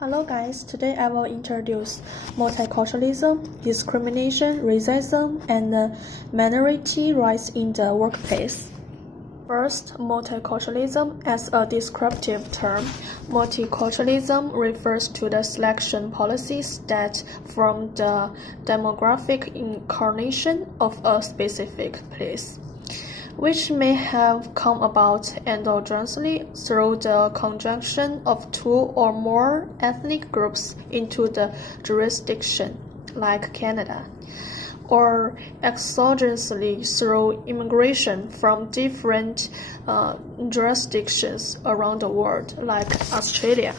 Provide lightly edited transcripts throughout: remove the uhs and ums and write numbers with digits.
Hello guys, today I will introduce multiculturalism, discrimination, racism, and minority rights in the workplace. First, multiculturalism as a descriptive term. Multiculturalism refers to the selection policies that form the demographic incarnation of a specific place, which may have come about endogenously through the conjunction of two or more ethnic groups into the jurisdiction, like Canada, or exogenously through immigration from different jurisdictions around the world, like Australia.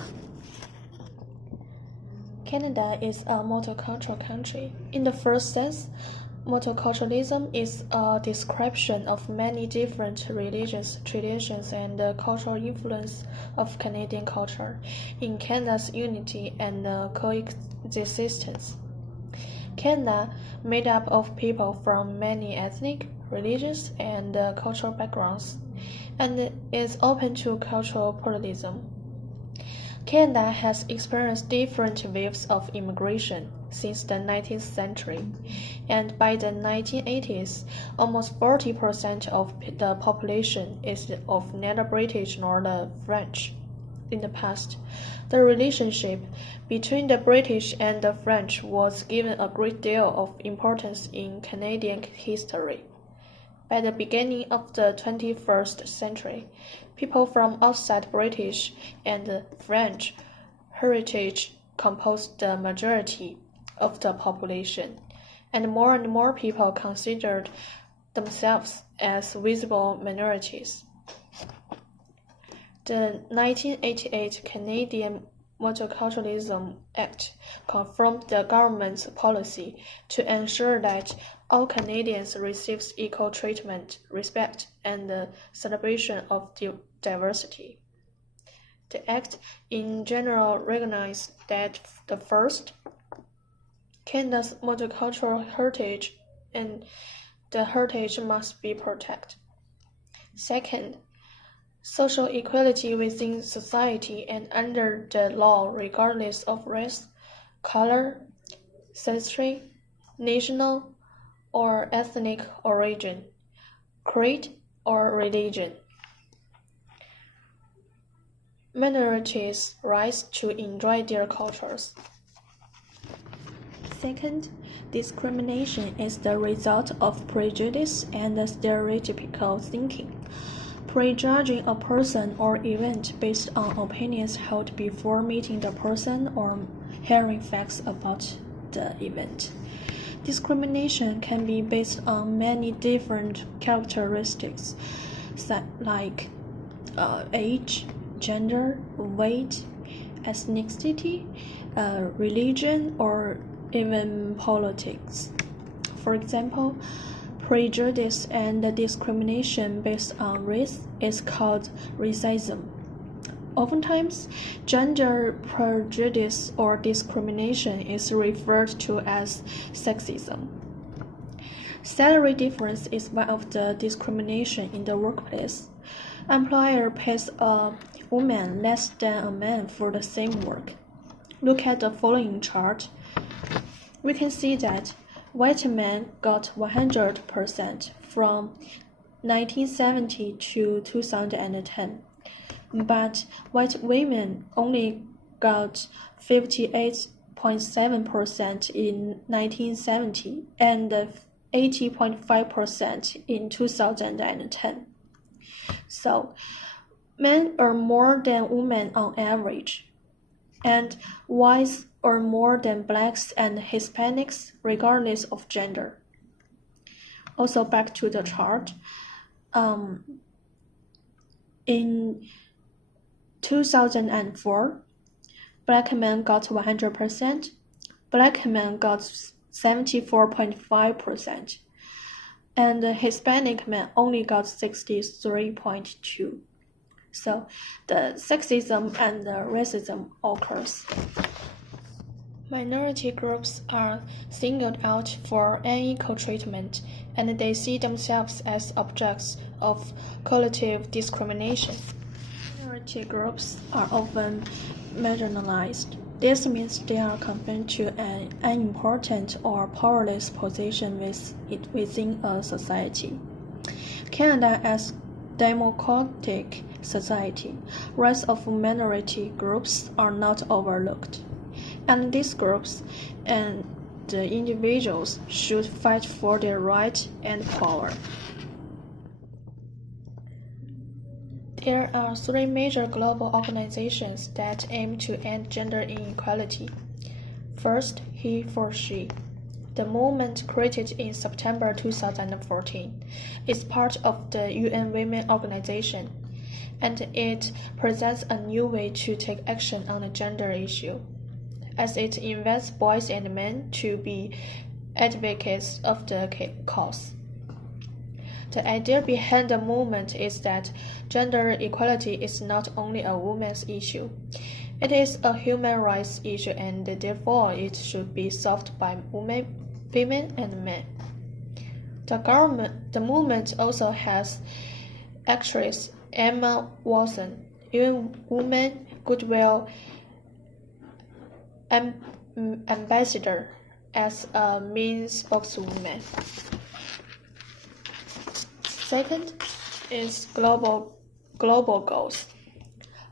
Canada is a multicultural country. In the first sense, multiculturalism is a description of many different religious traditions and the cultural influence of Canadian culture in Canada's unity and coexistence. Canada, made up of people from many ethnic, religious, and cultural backgrounds, and is open to cultural pluralism. Canada has experienced different waves of immigration since the 19th century, and by the 1980s, almost 40% of the population is of neither British nor the French. In the past, the relationship between the British and the French was given a great deal of importance in Canadian history. By the beginning of the 21st century, people from outside British and French heritage composed the majority of the population, and more people considered themselves as visible minorities. The 1988 Canadian Multiculturalism Act confirmed the government's policy to ensure that all Canadians receive equal treatment, respect, and the celebration of diversity. The Act in general recognized that the first, Canada's multicultural heritage and the heritage must be protected. Second, social equality within society and under the law regardless of race, color, ancestry, national or ethnic origin, creed, or religion. Minorities' rights to enjoy their cultures. Second, discrimination is the result of prejudice and stereotypical thinking, prejudging a person or event based on opinions held before meeting the person or hearing facts about the event. Discrimination can be based on many different characteristics, like age, gender, weight, ethnicity, religion, or even politics. For example, prejudice and discrimination based on race is called racism. Oftentimes, gender prejudice or discrimination is referred to as sexism. Salary difference is one of the discrimination in the workplace. Employer pays a woman less than a man for the same work. Look at the following chart. We can see that white men got 100% from 1970 to 2010, but white women only got 58.7% in 1970 and 80.5% in 2010. So, men earn more than women on average, and whites earn more than blacks and Hispanics regardless of gender. Also back to the chart. In 2004, black men got 100%, black men got 74.5%, and Hispanic men only got 63.2%. So the sexism and the racism occurs. Minority groups are singled out for unequal treatment, and they see themselves as objects of collective discrimination. Minority groups are often marginalized, This means they are confined to an unimportant or powerless position within a society. Canada as democratic society, rights of minority groups are not overlooked, and these groups and the individuals should fight for their right and power. There are three major global organizations that aim to end gender inequality. First, He for She. The movement, created in September 2014, is part of the UN Women Organization, and it presents a new way to take action on the gender issue, as it invites boys and men to be advocates of the cause. The idea behind the movement is that gender equality is not only a women's issue. It is a human rights issue, and therefore it should be solved by women and men. The movement also has actress Emma Watson, UN Women Goodwill Ambassador, as a main spokeswoman. Second is global goals.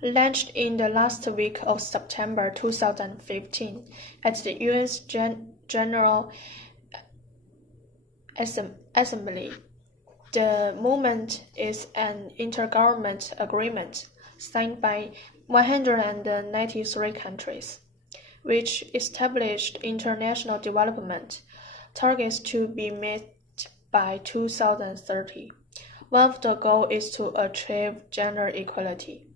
Launched in the last week of September 2015 at the UN's General Assembly, the movement is an intergovernmental agreement signed by 193 countries, which established international development targets to be met by 2030. One of the goals is to achieve gender equality.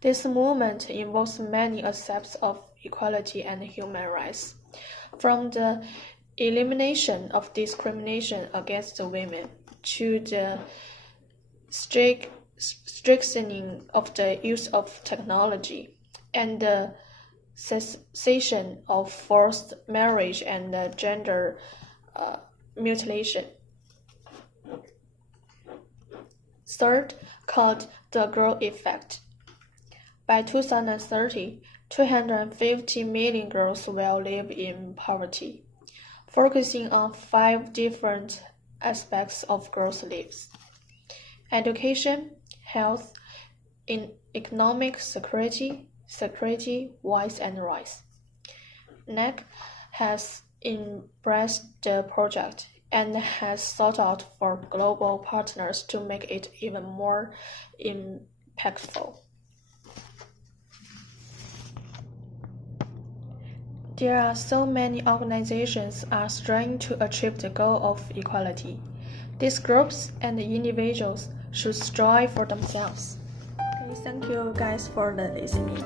This movement involves many aspects of equality and human rights, from the elimination of discrimination against women to the strengthening of the use of technology and the cessation of forced marriage and gender mutilation. Third, called the Girl Effect. By 2030, 250 million girls will live in poverty, focusing on 5 different aspects of girls' lives: education, health, economic security, voice, and rights. NAC has embraced the project and has sought out for global partners to make it even more impactful. There are so many organizations are striving to achieve the goal of equality. These groups and individuals should strive for themselves. Okay, thank you guys for listening.